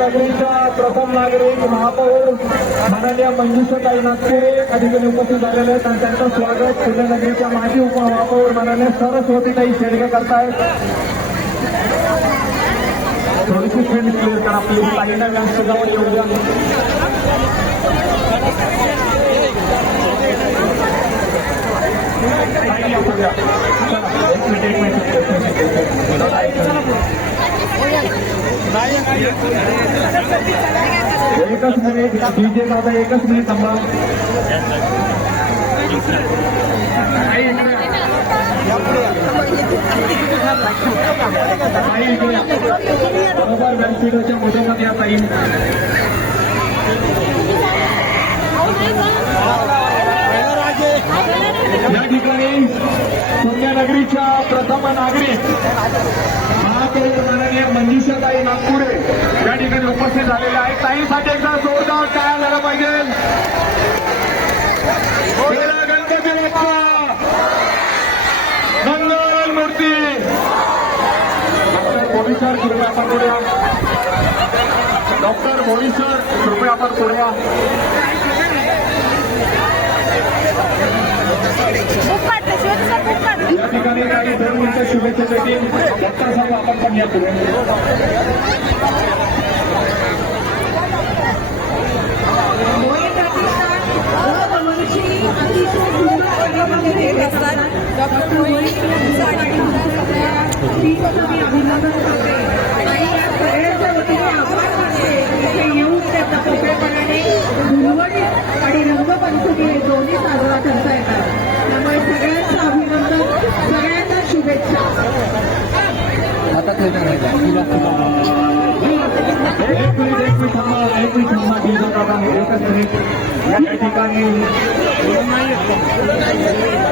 नगरीच्या प्रथम नागरिक महापौर माननीय मंजुषाताई नागपुरे या ठिकाणी उपस्थित झालेले आहेत आणि त्यांचं स्वागत पुण्यनगरीच्या माजी उपमहापौर माननीय सरस्वतीताई शेडगे करतायत. थोडीशी फ्रेंड क्लिअर करा आपली ताईंना जास्त जवळ येऊ द्या. एकच मिनिट डीजे दादा एकच मिनिट थांबा. बरोबर व्यासपीठाच्या मधोमध या ताई. या ठिकाणी पुण्यनगरीच्या प्रथम नागरिक महापौर माननीय मंजुषाताई नागपुरे या ठिकाणी उपस्थित झालेले आहेत. ताईसाठी एकदा जोरदार काय झालं पाहिजे. गणपती बाप्पा मंगल मूर्ती. डॉक्टर बोईसर कृपया आपण पुढे. डॉक्टर बोईसर कृपया आपण पुढे. या ठिकाणी काही 2 मिनिटं शुभेच्छा देतील. डॉक्टर साहेब आपण पण या पुढे. अभिनंदन करते आणि या सगळ्यांच्या वतीने आभार मानते. येऊन त्याचा सोपेपणाने धुळवडी आणि रंगपंचमी हे दोन्ही साजरा करता येतात. त्यामुळे सगळ्यांचं अभिनंदन, सगळ्यांना शुभेच्छा. या ठिकाणी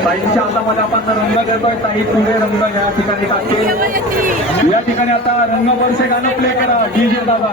ताईंच्या हातामध्ये आपण रंग देतोय. ताई पुढे रंग या ठिकाणी टाकते. या ठिकाणी आता रंगवर्षे गाणं प्ले करा डीजे दादा.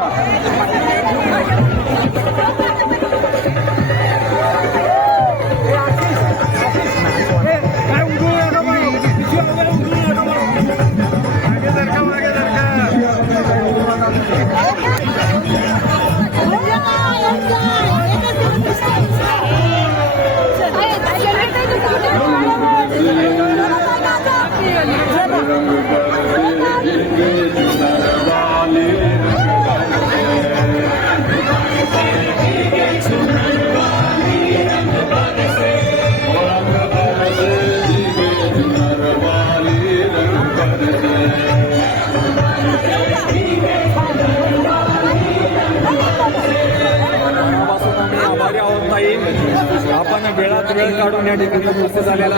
आपण वेळात वेळ काढून या ठिकाणी उपस्थित झालेला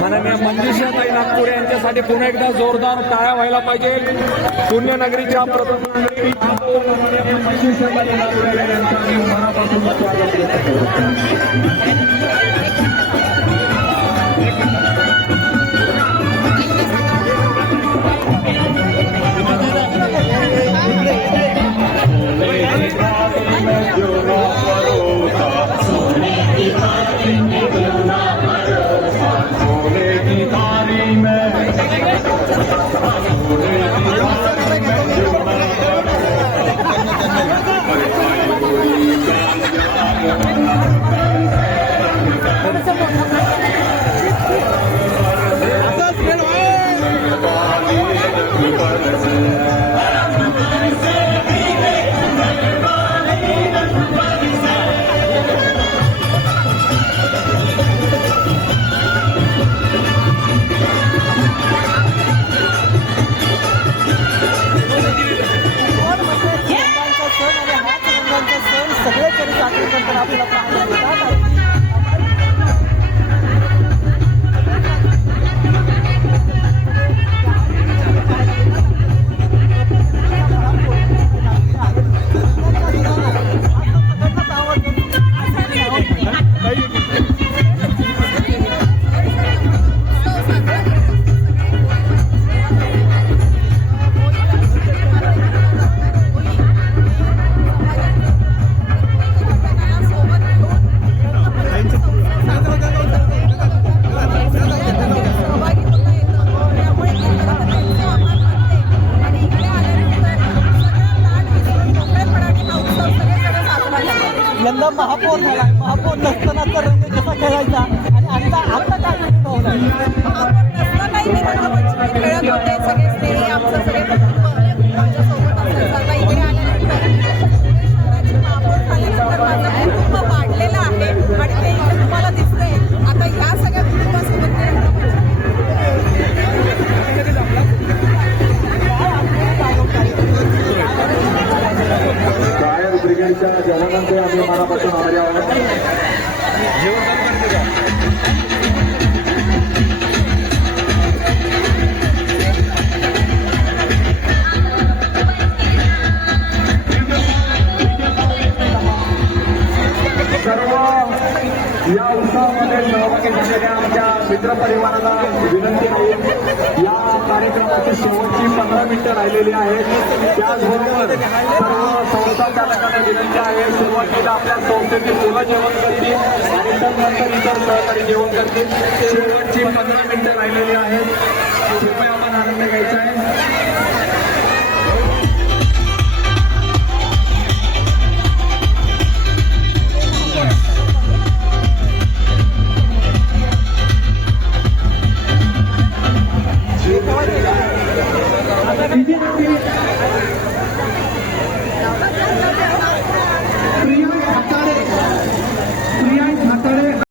माननीय मंजुषाताई नागपुरे यांच्यासाठी पुन्हा एकदा जोरदार टाळ्या व्हायला पाहिजे. पुण्यनगरीच्या प्रथम नागरिक मंजुषाताई नागपुरे यांचं मनापासून स्वागत करतो. महापौर झालाय, महापौर नसतानाचा रंग कसा खेळायचा आणि आता काय अनुभव आहे? नसतानाही मी रंगपंचमी खेळत होते. सगळे स्नेही आमचं सगळे कुटुंब माझ्यासोबत असायचं. आता इकडे आल्यानंतर पुणे शहराची महापौर झाल्यानंतर माझं कुटुंब वाढलेलं आहे आणि ते इथे तुम्हाला दिसतंय. आता ह्या सगळ्या कुटुंबासोबत ते फायर ब्रिगेडच्या जवानांचे आम्ही मनापासून आभारी आहोत. सर्व या उत्सवामध्ये सहभागी झालेल्या आमच्या मित्रपरिवाराला विनंती आहे. या कार्यक्रमाची शेवटची 15 मिनिटं राहिलेली आहेत. त्याचबरोबर सर्व संस्था चालकांना विनंती आहे, सुरुवातीला आपल्या संस्थेतील मुलं जेवण करतील आणि त्यानंतर इतर सहकारी जेवण करतील. शेवटची 15 मिनिटं राहिलेली आहेत. कृपया आपण आनंद घ्यायचा आहे. आता